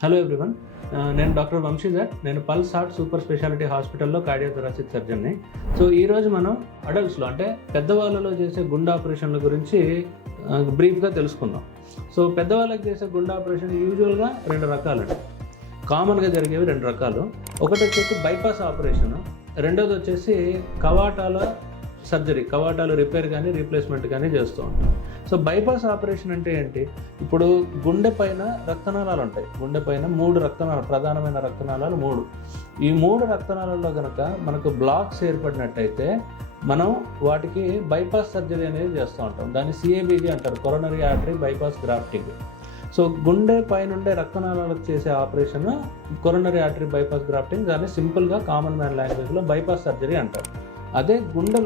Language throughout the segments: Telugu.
హలో ఎవ్రీవన్, నేను డాక్టర్ వంశీధర్. నేను పల్స్ హార్ట్ సూపర్ స్పెషాలిటీ హాస్పిటల్లో కార్డియోథొరాసిక్ సర్జన్ని. సో ఈరోజు మనం అడల్ట్స్లో అంటే పెద్దవాళ్ళలో చేసే గుండె ఆపరేషన్ల గురించి బ్రీఫ్గా తెలుసుకుందాం. సో పెద్దవాళ్ళకి చేసే గుండె ఆపరేషన్ యూజువల్గా రెండు రకాలండి. కామన్గా జరిగేవి రెండు రకాలు. ఒకటి వచ్చేసి బైపాస్ ఆపరేషన్, రెండోది వచ్చేసి కవాటాల సర్జరీ, కవాటాలు రిపేర్ కానీ రీప్లేస్మెంట్ కానీ చేస్తూ ఉంటాం. సో బైపాస్ ఆపరేషన్ అంటే ఏంటి? ఇప్పుడు గుండె పైన రక్తనాళాలు ఉంటాయి. గుండె పైన ప్రధానమైన రక్తనాళాలు మూడు. ఈ మూడు రక్తనాళాల్లో కనుక మనకు బ్లాక్స్ ఏర్పడినట్టయితే మనం వాటికి బైపాస్ సర్జరీ అనేది చేస్తూ ఉంటాం. దాన్ని సిఏబిజి అంటారు, coronary artery bypass grafting. So గుండె పైన ఉండే రక్తనాళాలకు చేసే operation coronary artery bypass grafting. దాన్ని సింపుల్గా కామన్ మ్యాన్ లాంగ్వేజ్లో బైపాస్ సర్జరీ అంటారు. అదే గుండె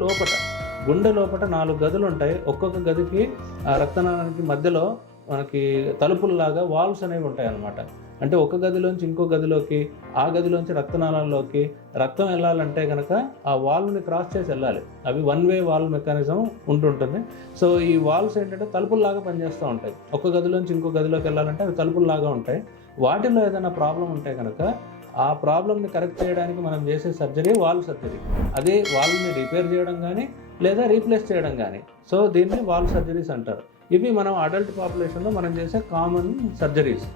లోపట 4 గదులు ఉంటాయి. ఒక్కొక్క గదికి ఆ రక్తనాళానికి మధ్యలో మనకి తలుపుల్లాగా వాల్వ్స్ అనేవి ఉంటాయి అన్నమాట. అంటే ఒక గదిలోంచి ఇంకో గదిలోకి, ఆ గదిలోంచి రక్తనాళాల్లోకి రక్తం వెళ్ళాలంటే కనుక ఆ వాల్వ్ని క్రాస్ చేసి వెళ్ళాలి. అవి వన్ వే వాల్వ్ మెకానిజం ఉంటుంటుంది. సో ఈ వాల్వ్స్ ఏంటంటే తలుపుల్లాగా పనిచేస్తూ ఉంటాయి. ఒక గదిలోంచి ఇంకో గదిలోకి వెళ్ళాలంటే అవి తలుపుల్లాగా ఉంటాయి. వాటిల్లో ఏదైనా ప్రాబ్లం ఉంటే కనుక ఆ ప్రాబ్లమ్ని కరెక్ట్ చేయడానికి మనం చేసే సర్జరీ వాల్వ్ సర్జరీ. అదే వాల్వ్ని రిపేర్ చేయడం కానీ లేదా రీప్లేస్ చేయడం కానీ. సో దీన్ని వాల్వ్ సర్జరీస్ అంటారు. ఇవి మనం అడల్ట్ పాపులేషన్లో మనం చేసే కామన్ సర్జరీస్.